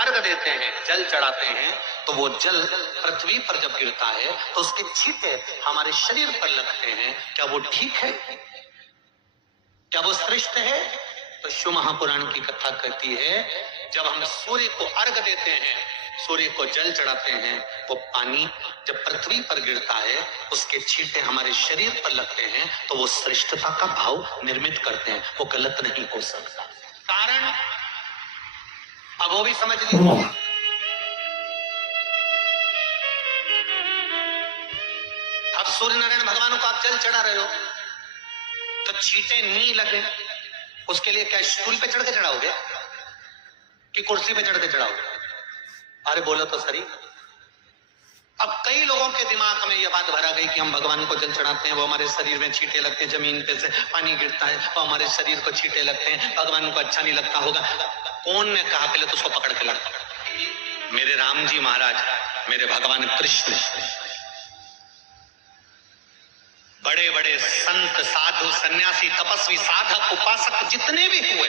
अर्घ देते हैं, जल चढ़ाते हैं, तो वो जल पृथ्वी पर जब गिरता है तो उसके छींटे हमारे शरीर पर लगते हैं। क्या वो ठीक है? क्या वो श्रेष्ठ है? तो शिव महापुराण की कथा कहती है, जब हम सूर्य को अर्घ देते हैं, सूर्य को जल चढ़ाते हैं, वो पानी जब पृथ्वी पर गिरता है, उसके छींटे हमारे शरीर पर लगते हैं, तो वो श्रेष्ठता का भाव निर्मित करते हैं। वो गलत नहीं हो सकता। कारण अब वो भी समझ लीजिए। अब सूर्य नारायण भगवान को आप जल चढ़ा रहे हो तो छींटे नहीं लगे, उसके लिए क्या स्टूल पे चढ़ के चढ़ाओगे कि कुर्सी पे चढ़ के चढ़ाओगे? अरे बोलो तो सही। अब कई लोगों के दिमाग में यह बात भरा गई कि हम भगवान को जल चढ़ाते हैं, वो हमारे शरीर में छींटे लगते हैं, जमीन पे से पानी गिरता है, वो हमारे शरीर को छींटे लगते हैं, भगवान को अच्छा नहीं लगता होगा। कौन ने कहा? पहले तो उसको पकड़ के ला। मेरे राम जी महाराज, मेरे भगवान कृष्ण, बड़े बड़े संत, साधु, सन्यासी, तपस्वी, साधक, उपासक जितने भी हुए,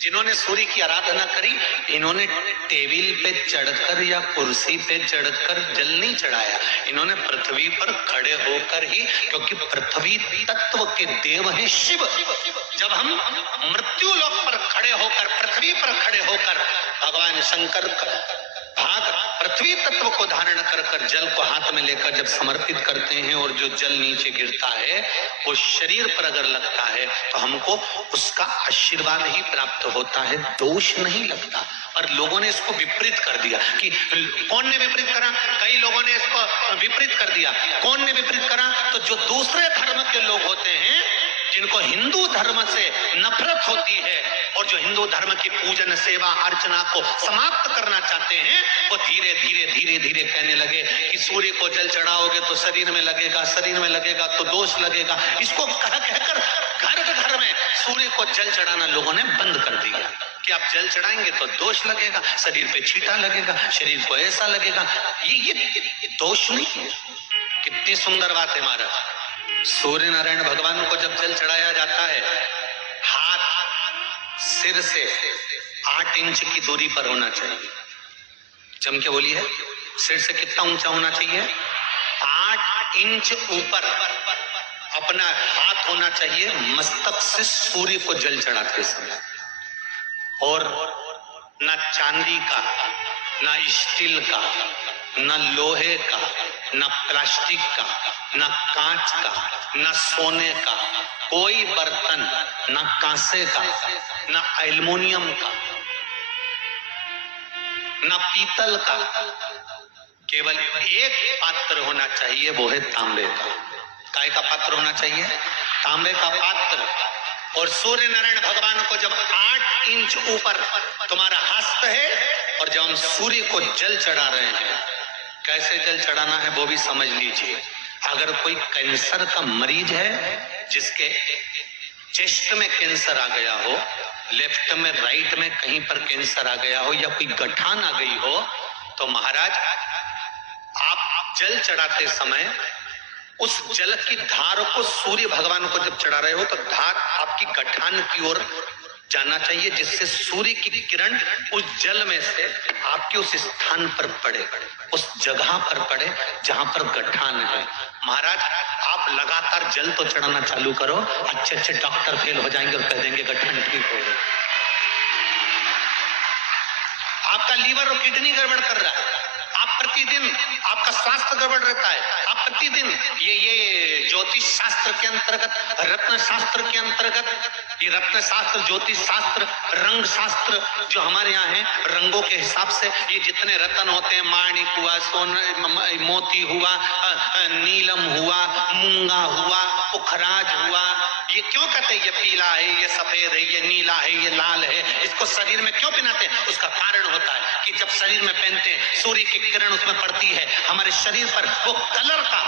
जिन्होंने सूर्य की आराधना करी, इन्होंने टेबल पे चढ़कर या कुर्सी पे चढ़कर जल नहीं चढ़ाया, इन्होंने पृथ्वी पर खड़े होकर ही, क्योंकि पृथ्वी तत्व के देव हैं शिव। जब हम मृत्यु लोक पर खड़े होकर, पृथ्वी पर खड़े होकर भगवान शंकर भाग पृथ्वी तत्व को धारण कर कर जल को हाथ में लेकर जब समर्पित करते हैं और जो जल नीचे गिरता है वो शरीर पर अगर लगता है तो हमको उसका आशीर्वाद ही प्राप्त होता है, दोष नहीं लगता। और लोगों ने इसको विपरीत कर दिया कि कौन ने विपरीत करा? कई लोगों ने इसको विपरीत कर दिया। कौन ने विपरीत करा? तो जो दूसरे धर्म के लोग होते हैं, जिनको हिंदू धर्म से नफरत होती है और जो हिंदू धर्म की पूजन, सेवा, अर्चना को समाप्त करना चाहते हैं, वो धीरे धीरे धीरे धीरे कहने लगे कि सूर्य को जल चढ़ाओगे तो शरीर में लगेगा, शरीर में लगेगा तो दोष लगेगा। इसको कह कहकर घर घर में सूर्य को जल चढ़ाना लोगों ने बंद कर दिया कि आप जल चढ़ाएंगे तो दोष लगेगा, शरीर पे छींटा लगेगा, शरीर को ऐसा लगेगा। ये दोष नहीं है। कितनी सुंदर बात है महाराज। सूर्य नारायण भगवान को जब जल चढ़ाया जाता है, हाथ सिर से 8 इंच की दूरी पर होना चाहिए। जम के बोलिए, सिर से कितना ऊंचा होना चाहिए? 8 इंच ऊपर अपना हाथ होना चाहिए मस्तक से सूर्य को जल चढ़ाते समय। और ना चांदी का, ना स्टील का, ना लोहे का, ना प्लास्टिक का, ना कांच का, ना सोने का कोई बर्तन, ना कांसे का, ना एल्युमिनियम का, ना पीतल का, केवल एक पात्र होना चाहिए, वो है तांबे का। काय का पात्र होना चाहिए? तांबे का पात्र। और सूर्य नारायण भगवान को जब 8 इंच ऊपर तुम्हारा हस्त है और जब हम सूर्य को जल चढ़ा रहे हैं, कैसे जल चढ़ाना है वो भी समझ लीजिए। अगर कोई कैंसर का मरीज है, जिसके चेस्ट में कैंसर आ गया हो, लेफ्ट में, राइट में कहीं पर कैंसर आ गया हो, या कोई गठान आ गई हो, तो महाराज आप जल चढ़ाते समय उस जल की धार को सूर्य भगवान को जब चढ़ा रहे हो तो धार आपकी गठान की ओर जाना चाहिए, जिससे सूर्य की किरण उस जल में से आपके उस स्थान पर पड़े, उस जगह पर पड़े जहां पर गठान है। महाराज आप लगातार जल तो चढ़ाना चालू करो, अच्छे अच्छे डॉक्टर फेल हो जाएंगे और कह देंगे गठान ठीक हो गई। आपका लीवर और किडनी गड़बड़ कर रहा है, आप प्रतिदिन आपका स्वास्थ्य गड़बड़ रहता है, आप प्रतिदिन ये ज्योतिष शास्त्र के अंतर्गत, रत्न शास्त्र के अंतर्गत, ये रत्न शास्त्र, ज्योतिष शास्त्र, रंग शास्त्र जो हमारे यहाँ है, रंगों के हिसाब से ये जितने रत्न होते हैं, माणिक हुआ, सोना, मोती हुआ, नीलम हुआ, मूंगा हुआ, पुखराज हुआ, ये क्यों कहते हैं ये पीला है, ये सफेद है, ये नीला है, ये लाल है, इसको शरीर में क्यों पहनाते हैं? उसका कारण होता है कि जब शरीर में पहनते हैं सूर्य की किरण उसमें पड़ती है, हमारे शरीर पर वो कलर का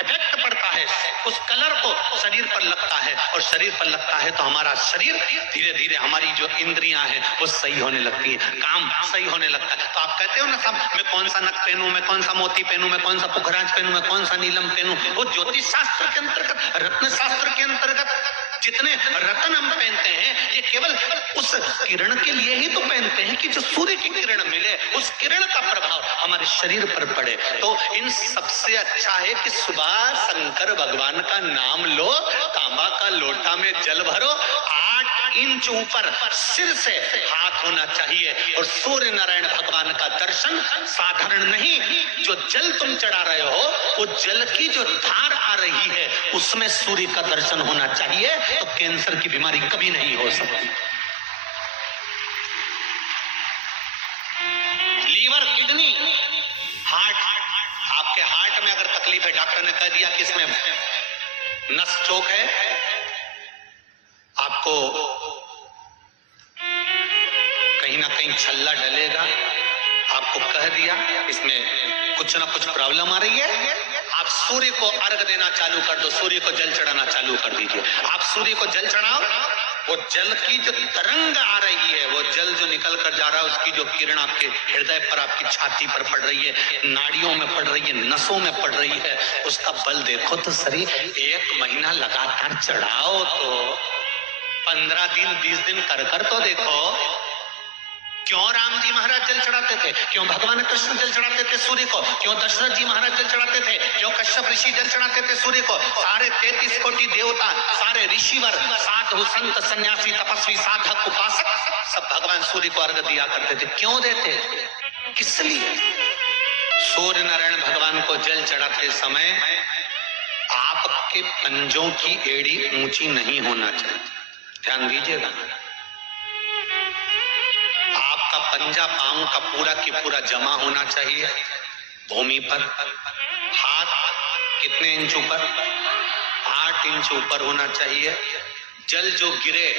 इफेक्ट पड़ता है, उस कलर को शरीर पर लगता है, और शरीर पर लगता है तो हमारा शरीर धीरे धीरे, हमारी जो इंद्रियां हैं वो सही होने लगती है, काम सही होने लगता है। तो आप कहते हो ना साहब, मैं कौन सा नक पहनूं, मैं कौन सा मोती पहनूं, मैं कौन सा पुखराज पहनूं, मैं कौन सा नीलम पहनूं, वो ज्योतिष शास्त्र के अंतर्गत, रत्न शास्त्र के अंतर्गत जितने रत्न हम पहनते हैं ये केवल उस किरण के लिए ही तो पहनते हैं कि जो सूर्य की किरण मिले, उस किरण का प्रभाव हमारे शरीर पर पड़े। तो इन सबसे अच्छा है कि सुबह शंकर भगवान का नाम लो, तांबा का लोटा में जल भरो, 8 इंच ऊपर सिर से हाथ होना चाहिए, और सूर्य नारायण भगवान का दर्शन साधारण नहीं, जो जल तुम चढ़ा रहे हो वो जल की जो धार आ रही है उसमें सूर्य का दर्शन होना चाहिए, तो कैंसर की बीमारी कभी नहीं हो सकती। लीवर, किडनी, हार्ट, आपके हार्ट में अगर तकलीफ है, डॉक्टर ने कह दिया कि इसमें नस चौक है, आपको कहीं ना कहीं छल्ला डलेगा, आपको कह दिया इसमें कुछ ना कुछ प्रॉब्लम आ रही है, आप सूर्य को अर्घ देना चालू कर दो, सूर्य को जल चढ़ाना चालू कर दीजिए। आप सूर्य को जल चढ़ाओ, वो जल की जो तरंग आ रही है, वो जल जो निकल कर जा रहा है, उसकी जो किरण आपके हृदय पर, आपकी छाती पर पड़ रही है, नाड़ियों में पड़ रही है, नसों में पड़ रही है, उसका बल देखो तो सही। 1 महीना लगातार चढ़ाओ, तो 15 दिन 20 दिन कर तो देखो। क्यों राम जी महाराज जल चढ़ाते थे, क्यों भगवान कृष्ण जल चढ़ाते थे सूर्य को, क्यों दशरथ जी महाराज जल चढ़ाते थे, क्यों कश्यप ऋषि जल चढ़ाते थे सूर्य को, सारे 33 कोटि देवता, सारे ऋषिवर, साधु संत सन्यासी तपस्वी साधक उपासक सब भगवान सूर्य को अर्घ दिया करते थे। क्यों देते थे, किस लिए? सूर्य नारायण भगवान को जल चढ़ाते समय आपके पंजों की एड़ी ऊंची नहीं होना चाहिए, ध्यान दीजिएगा। आपका पंजा पांव का पूरा की पूरा जमा होना चाहिए भूमि पर। हाथ कितने इंच ऊपर? 8 इंच ऊपर होना चाहिए। जल जो गिरे,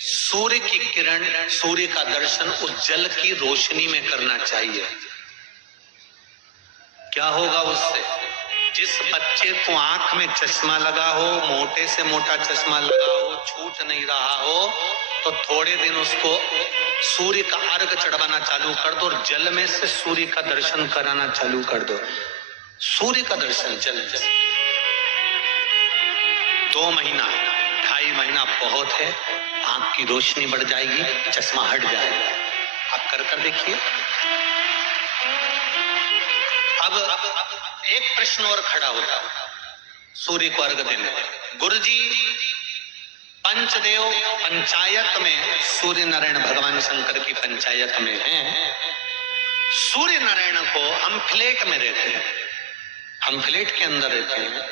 सूर्य की किरण, सूर्य का दर्शन उस जल की रोशनी में करना चाहिए। क्या होगा उससे? जिस बच्चे को आंख में चश्मा लगा हो, मोटे से मोटा चश्मा लगा हो, छूट नहीं रहा हो, तो थोड़े दिन उसको सूर्य का अर्घ चढ़वाना चालू कर दो और जल में से सूर्य का दर्शन कराना चालू कर दो। सूर्य का दर्शन जल में 2 महीना 2.5 महीना बहुत है, आंख की रोशनी बढ़ जाएगी, चश्मा हट जाएगा। आप कर देखिए। अब एक प्रश्न और खड़ा होता है सूर्य को अर्घ देने। गुरुजी, पंचदेव पंचायत में सूर्य नारायण भगवान शंकर की पंचायत में हैं। सूर्य नारायण को हम फ्लैट में रहते हैं, हम फ्लैट के अंदर रहते हैं,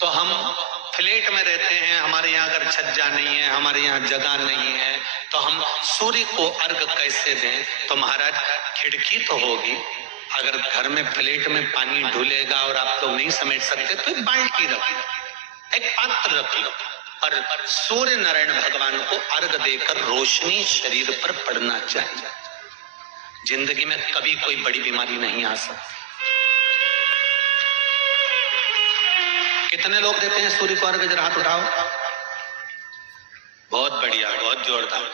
तो हम फ्लैट में रहते हैं, हमारे यहाँ अगर छज्जा नहीं है, हमारे यहाँ जगह नहीं है, तो हम सूर्य को अर्घ कैसे दें? तो महाराज खिड़की तो होगी, अगर घर में प्लेट में पानी ढुलेगा और आप लोग नहीं समेट सकते तो एक बाल्टी रख लो, एक पात्र रख लो, और सूर्य नारायण भगवान को अर्घ देकर रोशनी शरीर पर पड़ना चाहिए। जिंदगी में कभी कोई बड़ी बीमारी नहीं आ सकती। कितने लोग देते हैं सूर्य को अर्घ? जरा हाथ उठाओ। बहुत बढ़िया, बहुत जोरदार।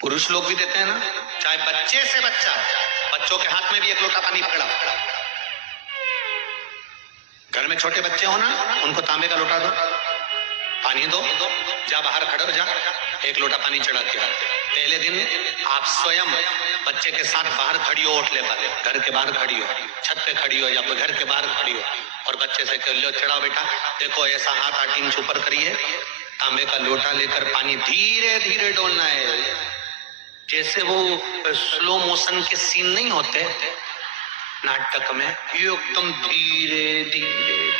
पुरुष लोग भी देते हैं ना, चाहे बच्चे से बच्चा, बच्चों के हाथ में भी 1 लोटा पानी पकड़ा। घर में छोटे बच्चे हो ना, उनको तांबे का लोटा दो, पानी दो, जा बाहर खड़े हो जा, 1 लोटा पानी चढ़ा के। पहले दिन आप स्वयं बच्चे के साथ बाहर खड़ी हो, ओटले पर, घर के बाहर खड़ी हो, छत पे खड़ी हो या फिर घर के बाहर खड़ी हो, और बच्चे से कह लो, चढ़ाओ बेटा, देखो ऐसा हाथ 8 इंच ऊपर करिए, तांबे का लोटा लेकर पानी धीरे धीरे डोलना है। जैसे वो स्लो मोशन के सीन नहीं होते नाटक में, ये एकदम धीरे धीरे,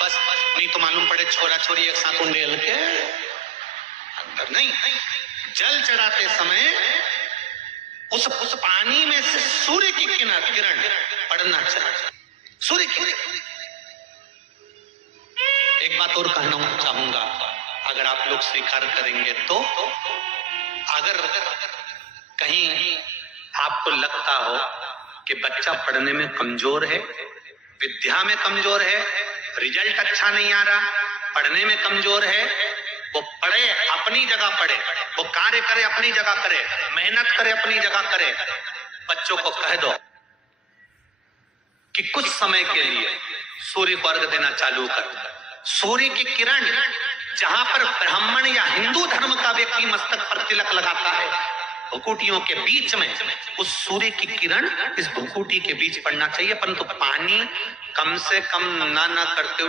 बस नहीं तो मालूम पड़े छोरा छोरी एक साथ उंडेल के अंदर नहीं। जल चढ़ाते समय उस पानी में से सूर्य की किरण पड़ना चाहिए, सूर्य की। एक बात और कहना चाहूंगा, अगर आप लोग स्वीकार करेंगे तो, अगर कहीं आपको लगता हो कि बच्चा पढ़ने में कमजोर है, विद्या में कमजोर है, रिजल्ट अच्छा नहीं आ रहा, पढ़ने में कमजोर है, वो पढ़े अपनी जगह पढ़े, वो कार्य करे अपनी जगह करे, मेहनत करे अपनी जगह करे। बच्चों को कह दो कि कुछ समय के लिए सूर्य को अर्घ देना चालू कर। सूर्य की किरण जहां पर ब्राह्मण या हिंदू धर्म का व्यक्ति मस्तक पर तिलक लगाता है, भ्रुकुटियों के बीच में उस सूर्य की किरण इस भ्रुकुटी के बीच पड़ना चाहिए, परंतु पानी कम से कम ना करते हुए